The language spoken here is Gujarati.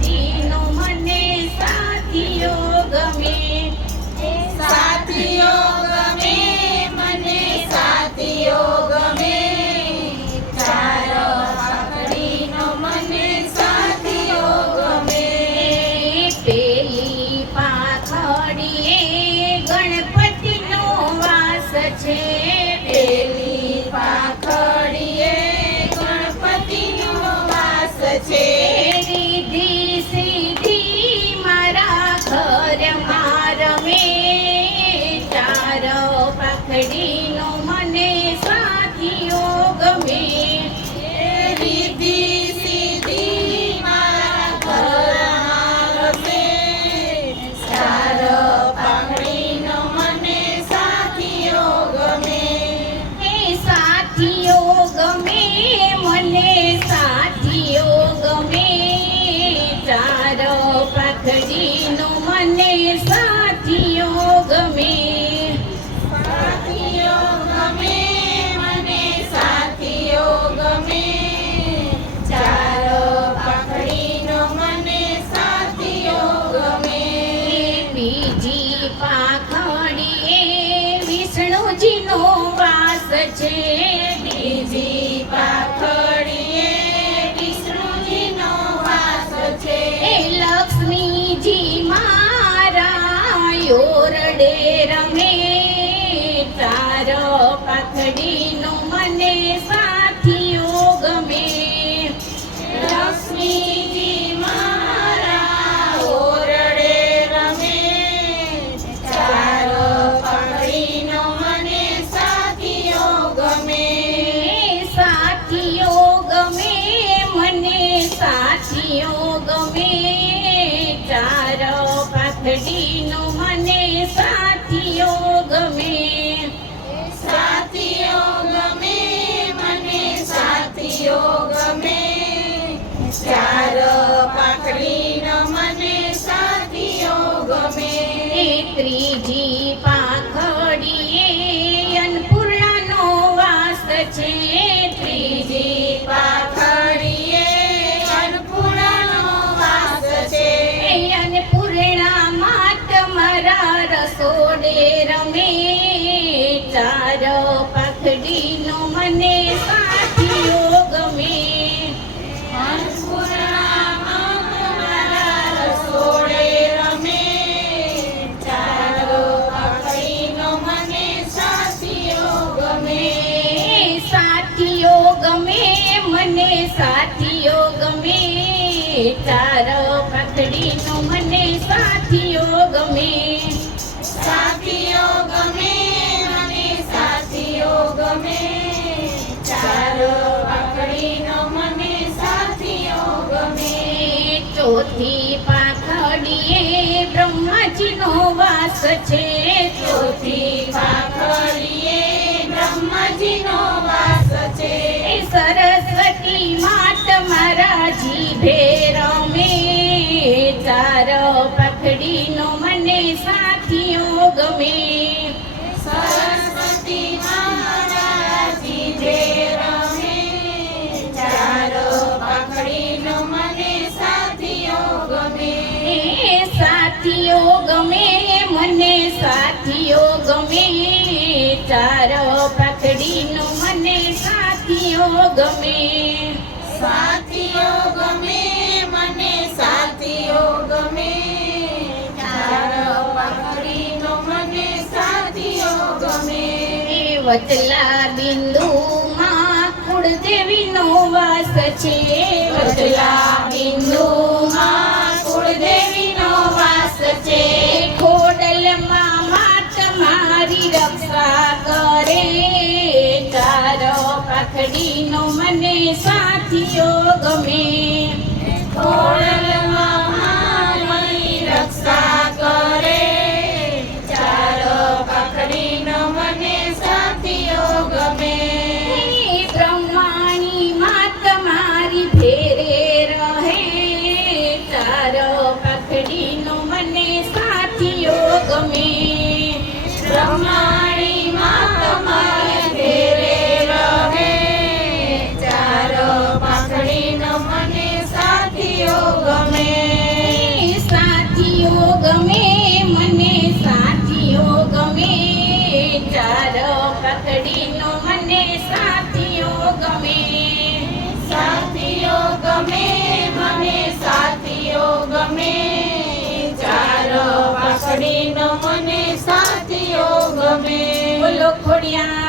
પાખડીનો મને સાથીઓ ગમે. સાથીઓ ગમે મને સાથીઓ ગમે. ચાર પાખડીનો મને સાથીઓ ગમે. પેલી પાખડીએ ગણપતિનો વાસ છે. પેલી પાખડીએ ગણપતિનો વાસ છે. રીધિ સિદ્ધિ મારા ઘરમાં રમે. ચાર પાખડીનો મને સાથીઓ ગમે. રીધિ સિદ્ધિ મારા ઘરમાં રમે. ચાર પાખડીનો મને સાથીઓ ગમે. એ સાથીઓ ગમે મને સાથીઓ ગમે. ચાર પાખડીનો મને સાથીઓ ગમે. સાથીઓ ગમે મને સાથીઓ ગમે. ચાર પાખડીનો મને સાથીઓ ગમે. બીજી પાખડીએ વિષ્ણુજીનો વાસ છે. બીજી પાખડીએ વિષ્ણુજીનો વાસ છે. એ લક્ષ્મીજી મારા યોરડે રમે. ચાર પાખડીનો મને સાથીઓ ગમે. લક્ષ્મીજી મારા ઓરડે રમે. ચાર પાખડીનો મને સાથીઓ ગમે. સાથીઓ ગમે મને સાથીઓ ગમે. ચાર પાખડીનો મને સાથીઓ ગમે. સાથીઓ ગમે મને સાથીઓ ગમે. ચાર પાખડીનો મને સાથીઓ ગમે. ત્રીજી પાખડીએ અન્નપૂર્ણાનો વાસ છે. ત્રીજી પાખડીએ અન્નપૂર્ણાનો વાસ છે. અન્નપૂર્ણા માત મારા રસોડે રમે. ચાર પાખડીનો મને સાથીઓ ગમે. અન્નપૂર્ણામાં તમારા રસોડે રમે. ચાર પાખડીનો મને સાથીઓ ગમે. સાથીઓ ગમે મને સાથીઓ ગમે. ચાર પાખડીનો મને સાથીઓ ગમે. સાથીઓ ગમે મને સાથીઓ ગમે. ચાર પાખડીનો મને સાથીઓ ગમે. ચોથી પાખડીએ બ્રહ્માજીનો વાસ છે. ચોથી પાખડીએ બ્રહ્માજીનો વાસ છે. સરસ્વતી માત મારા જીભે રમે. ચાર પાખડીનો મને સાથીઓ ગમે. સરસ્વતી મારા જીભે રમે. ચાર પાખડીનો મને સાથીઓ ગમે. સાથીઓ ગમે મને સાથીઓ ગમે. ચાર પાખડીનો મને સાથીઓ ગમે. સાથીઓ ગમે મને સાથીઓ ગમે. ચાર પાખડીનો મને સાથીઓ ગમે. વચલા બિંદુમાં કુળદેવીનો વાસ છે. વચલા બિંદુમાં કુળદેવીનો વાસ છે. ખોડલમાં માત મારી રક્ષા કરે. ચાર પાખડીનો મને સાથીઓ ગમે. ખોડલમાં મારી રક્ષા કરે. ચાર પાખડીનો મને સાથીઓ ગમે. બ્રહ્માણી માત મારી ભેરે રહે. ચાર પાખડીનો મને સાથીઓ ગમે. બ્રહ્માણી માં તમારે ઘેરે રહે. ચાર પાખડીનો મને સાથીઓ ગમે. ત્યાં